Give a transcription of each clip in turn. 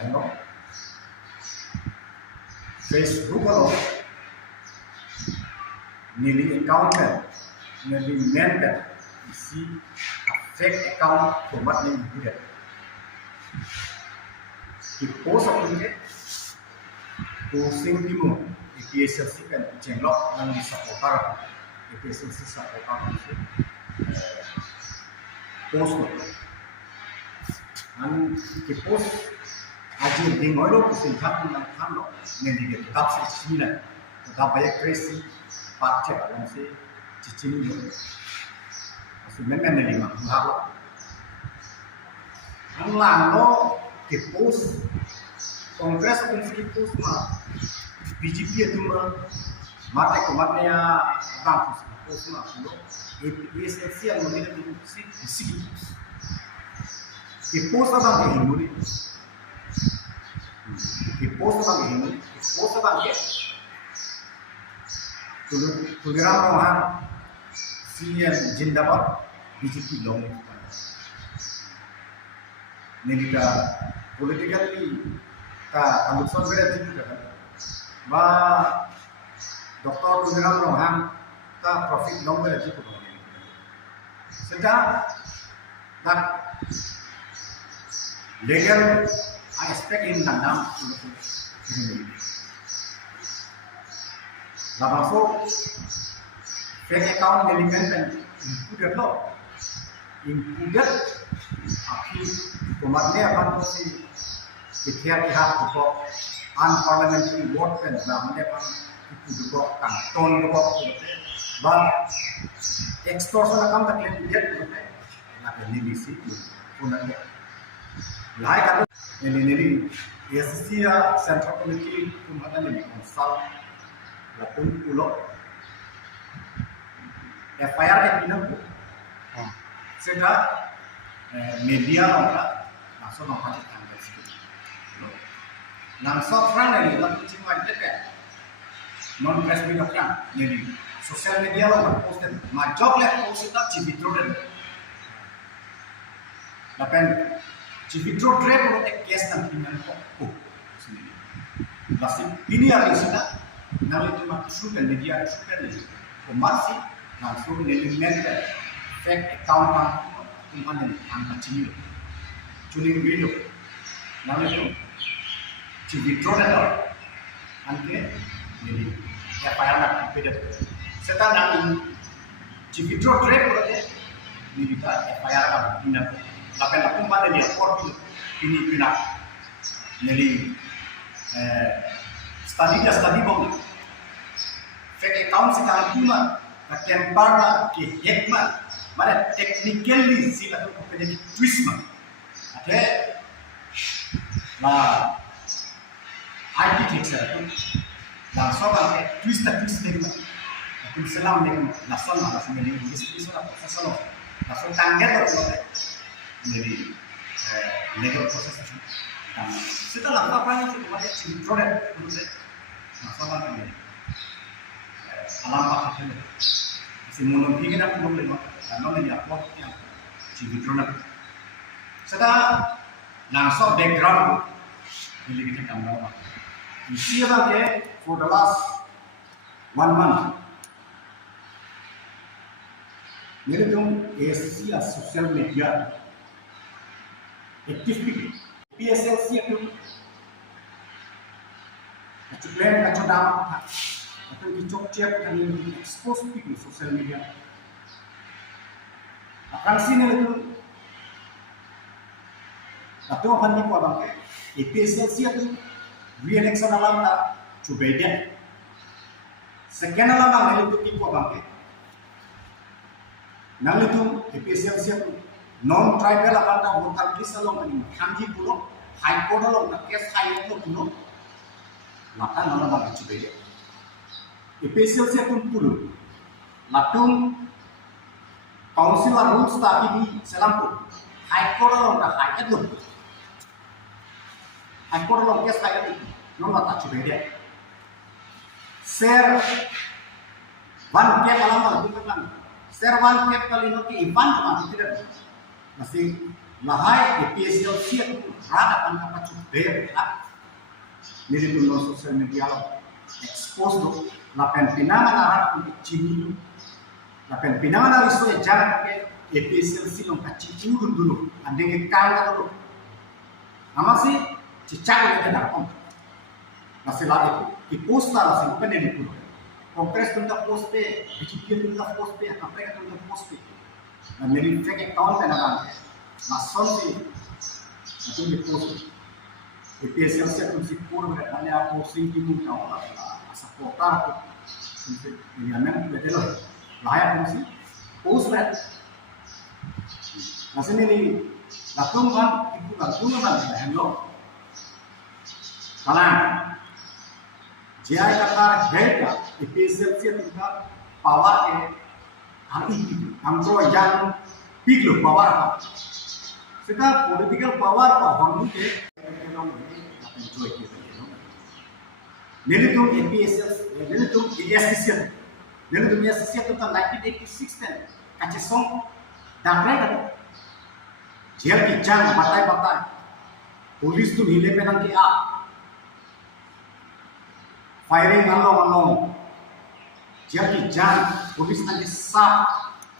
ano, Facebook ano, nili account kan, nili main kan, isi fake account format yang tidak. Di post apa ni? Posting timu, EPSLC kan, jenglok yang disapotkan, EPSLC sapotkan itu post lo. An di post aja di ngoyo kusin hak dengan kan lo, nanti dia tetap sini, tetap banyak kreasi, partai orang si cicing lo. Sebenarnya nanti mah lo. An lo di post Kongres Komisi Post mah BJP itu mah mata kematnya kampus post mah lo. EPSLC yang menjadi produksi di post apa yang ini? Di post apa yang ini? Post apa ya? Program orang senior jindabat BJP long ini kita politically kita kamusan beda juga kan? Ma doktor program orang kita profit long beda juga kan? Sedang nak legal aspek in dalam ini. Lalu fake account element included lo, included akhir pematnya apa tu si pihak untuk unparliamentary vote kan, namanya apa itu juga kanton juga, bah extortion account tak boleh lihat juga, nak ini sih, punya lain kan, ini SC Central Committee kumpulan ini konsal, lapun pulau, FIR kan pinang tu, sudah media orang langsung nampak tanggal situ, langsung orang ini lapun cuma itu kan, non press media orang, jadi sosial media orang posted, majok leh post itu cipitro dan, lapun cipitro trade orang kes dan pinang kok, sendiri, masih ini ada istilah, namun itu masuk ke media masuk ke komersi, langsung nelimen fake account kan, kumpulan angka cuning video, namun itu cipitro dan angke jadi apa yang nak beda. Sekarang cipitro trade orang ini kita apa yang nak pindah. Lapen kumpulan dia port ini pindah. Jadi study bang. Fake account sekarang cuma tempat ke hekmat, mana technically sih atau kemudian twist mah. Ada lah IT fixer tu langsung kan twist ni mah. Aku selam ni langsung ni ini langsung tanggal tu. Jadi legal proses itu. Setelah apa yang kita buat jadi produk masalah ini. Alam apa itu? Si monopi kita belum lewat, karena ini apa yang jadi produk. Setelah langsung background ini kita gambar. Isi apa ke? For the last 1 month. Mere tuh SC social media activity PSLC itu kecuali kacau dalam atau dicocok dan expose di sosial media akan sini itu atau apa nih kau abang PSLC itu re-election alam tak coba dia sekian alam itu kau abang nang itu PSLC itu non tribal apa tak bukan bisa lo ini kanji pulau high court lo nak kes high itu pulau maka nama bang coba dia EPSLC pun pulau latung council rules tapi di Selampur high court lo nak high itu high court lo kes high itu non mata coba dia share one cap alam bukan share one cap kali itu iban cuma tidak masih lahai EPSL siap rada kan kata cukup lah. Nili tu non sosial media expose do lapen pinangan arah untuk cini, lapen pinangan arah isu jangan pakai EPSL si long kacil dulu, andeng kaya dulu. Nama si cicak yang ada pun. Nasi lagi post lah nasi bukan yang itu. Kongres tentang post pe, BJP tentang post pe, apa yang tentang post pe. Nah, मेरी fake account पे लगा है, नासन से itu di post, EPSL से तुमसे पूर्व में अन्य आप posting की मुझे होगा, support आप तुमसे मिलाने में बेटे लो, लाया तुमसे post में, नासन ने latung kan, itu latung kan हम लोग, karena jaya kata head EPSL से तुमका power के हमको yang piglo power apa? Sekarang political power apa? हम के enjoy kita. Nilai EPSL, nilai ESCC, nilai ESCC itu tahun 1986 kan, kaca song, damai kan? Jail kijang, batai, polis tu nilai penang ki firing along. Jadi jangan polis nanti sah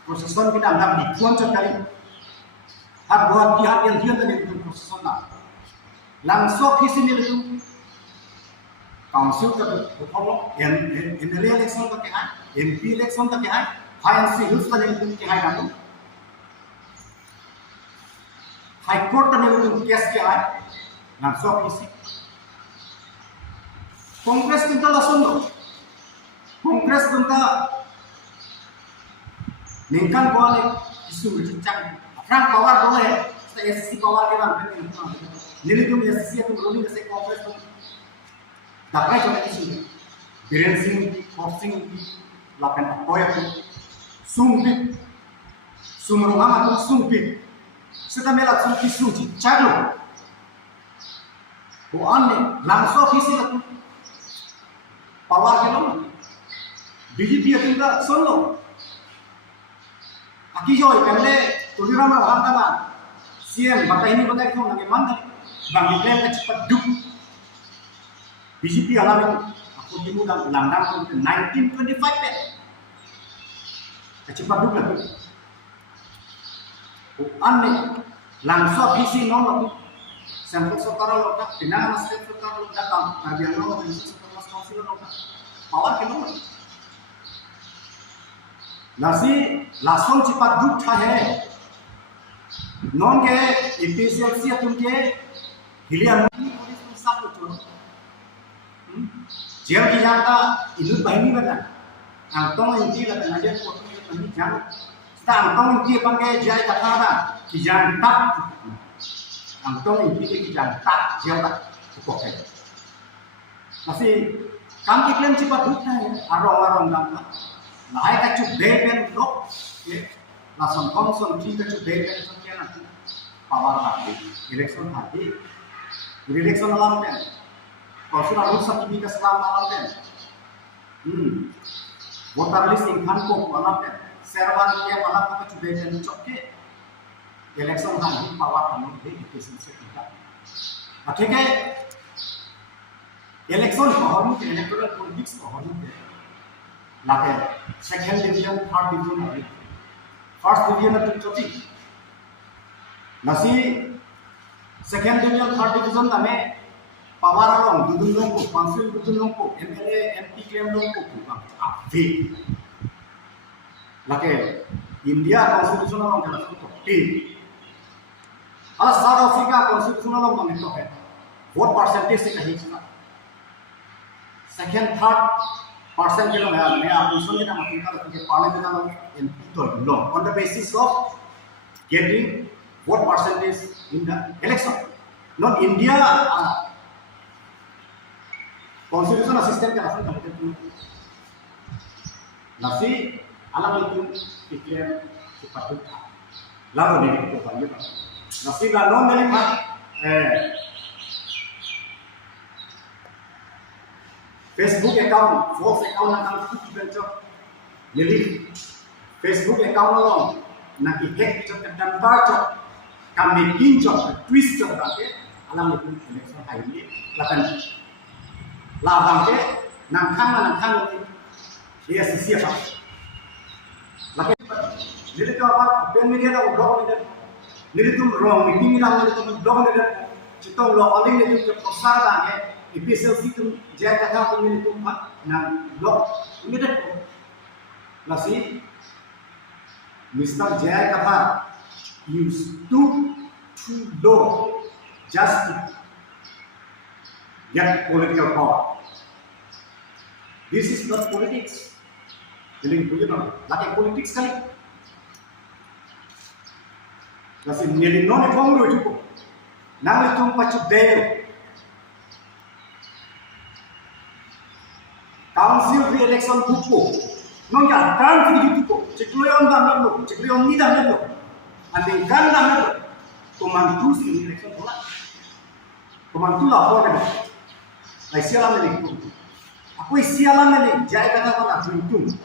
proseson kita anggap dikuan sekali. Hak buat pihak yang dia tadi itu proseson nak. Langsung di sini itu council ke berkolok, MLA election ke kehai, MP election ke kehai, finance hills tadi itu kehai kamu. High court tadi itu kes kehai, langsung di sini. Kongres kita langsung dong. Kongres tentang ningkan kuali isu bercicak, orang power boleh, saya SC power kita ambil nilai tu SC itu ruling saya kongres tu, dapat cuma isu, Biren Singh, Korsing, lapan apa tu, sumpit, sumrungan atau sumpit, setelah melak sumpit cicak lo, bukan ni langsung isi tu, power kita BJP itu juga solo. Aki joy, pemle tujuan mana orang kalah. CM, bagai ini bagai kau nanti mana? Bang Iqbal cepat duk. BJP alami aku di muda landang tu 1925 pe. Cepat duk lah. Aneh, langsung visi nol. Sampel sokara lokak, pinang nasib sokara lokak datang. Nabian lokak, sokara masuk lokak. Power kenapa? Nasi langsung cepat duka है non के EPSL से तुमके हिलियन सब कुछ जेल की जाता इधर बहनी बना अंतों इंटी लगा नजर को बहनी जान sta अंतों इंटी पंगे जाय कथा ना कि जानता अंतों इंटी की जानता जेल तक को है nasi काम की क्लेम cepat duka है arong Danga Lahai kacu beben lok, langsung konsol kita kacu beben sekian nanti power lagi, election lagi, election alam kan, kalau sudah lulus sertifikat selama alam kan, voter list ingkan kok alam kan, servan dia alam kacu beben cokke, election lagi power kamu di election sekitar, akhirnya election kohonu electoral politics kohonu लाके second division, third division है, first division है तो चौथी, नसी second division, third division तमें पावर आलों दुदुन लोगों को, काउंसिल दुदुन लोगों को, MLA, MP क्लेम लोगों को पूरा आफे, लाके इंडिया कॉन्स्टिट्यूशन आलों क्या लगता है टी, अल साउथ अफ्रीका कॉन्स्टिट्यूशन आलों में तो है, वोट परसेंटेज से कहीं चला, second, third percent kilo मैं आप उन्होंने ना मतलब क्या तो पार्लियामेंट ना लोग तो लोग on the basis of getting vote percentage in the election not India constitution system का असर करते हैं नफी अलग itu iklim seperti lalu nih itu banyak nafsi lalu melihat Facebook account, false account nak kita bentuk, jadi Facebook account along nak hack kita terdampak cok, kami kinjok twist bangke alam itu election hari ini lakan bangke nangkang ini siapa lakan jadi apa pen media na blog ni jadi tu wrong meeting na jadi tu blog ni citong lo aling ni tu prosar bangke episode itu jaya kata tu ni tu nang blog ini dah masih Mr. Jaya Kata, you stoop too low just to get political power. This is not politics. Jadi punya dong, lagi politik sekali. Masih nilai non ekonomi itu, nang itu pacu daya. Council re-election buku. Nongga kan begitu kok, cekloyon dah melo, cekloyon ni dah melo, ada kan dah melo, tumantu sini election bola, tumantu lah apa kan? Isialah meli, aku isialah meli, jaya kata buntung.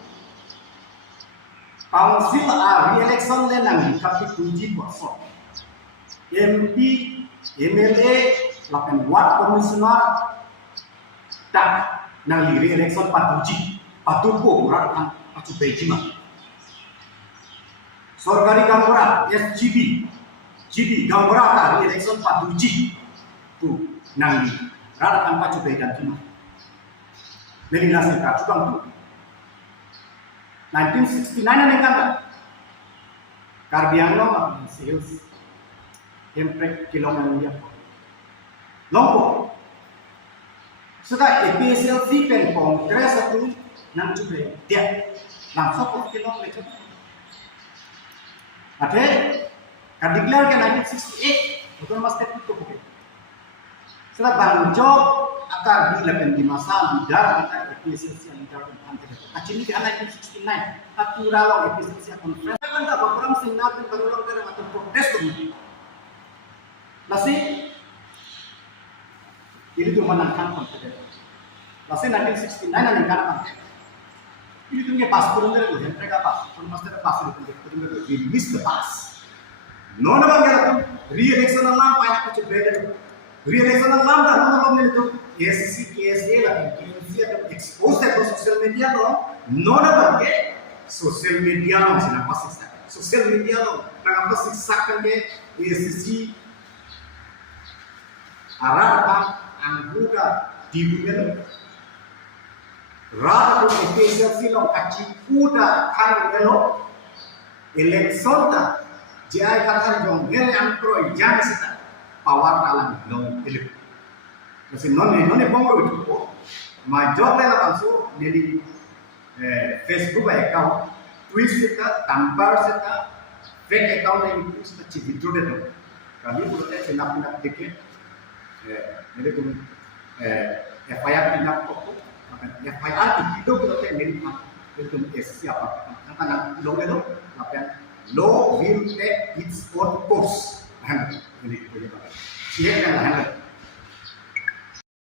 Council re-election le nang tapi 7%. MP, MLA, lapan ward commissioner, tak nang re-election 4 patuko orang pacu bejima. Sorgari Gambora SGB, Gambora tadi election 4G tu nangi rada kan pacu bejan cuma. Jadi nasi kacukang tu. 1969 ni kan Karbiano sales emprek kilometer longko. Sudah EPSLC pen kongres itu nang juga dia langsung ke kilometer. Ada kan declare ke 1968 betul mas step itu oke. Setelah banjo akar di masa bidar kita efisiensi yang bidar antar. Acini di 1969 aturalo efisiensi conference kan tak berperang sinat dan berulang dari atau progres tu. Nasi ini tu menangkan konfederasi. Nasi 1969 menangkan konfederasi. Ini tu punya pas turun dari tu, mereka pas, turun pas dari pas itu, turun dari tu, we miss the pass. Nona bang kira tu, re-election alam banyak kucing beda. Re-election alam dah nona bang itu, KSC, KSA lah, KSC ada expose dari social media tu, nona bang ke social media tu sih nampak sih, social media tu, nampak sih sakkan ke KSC, arah apa, angguga, dibuat tu. Rata tu efisiensi lo kacip udah kanelo election ta jaya kata jong gel antro jang sita power alam lo elek kasi non pomoro itu ko major le la pansu jadi Facebook account Twitter sita tampar sita fake account yang itu sita cipito deh lo kami boleh senap dikit jadi tu FIR tindak kok ya FIR itu kita menerima itu siapa karena law itu apa law will take its own course jadi siapa yang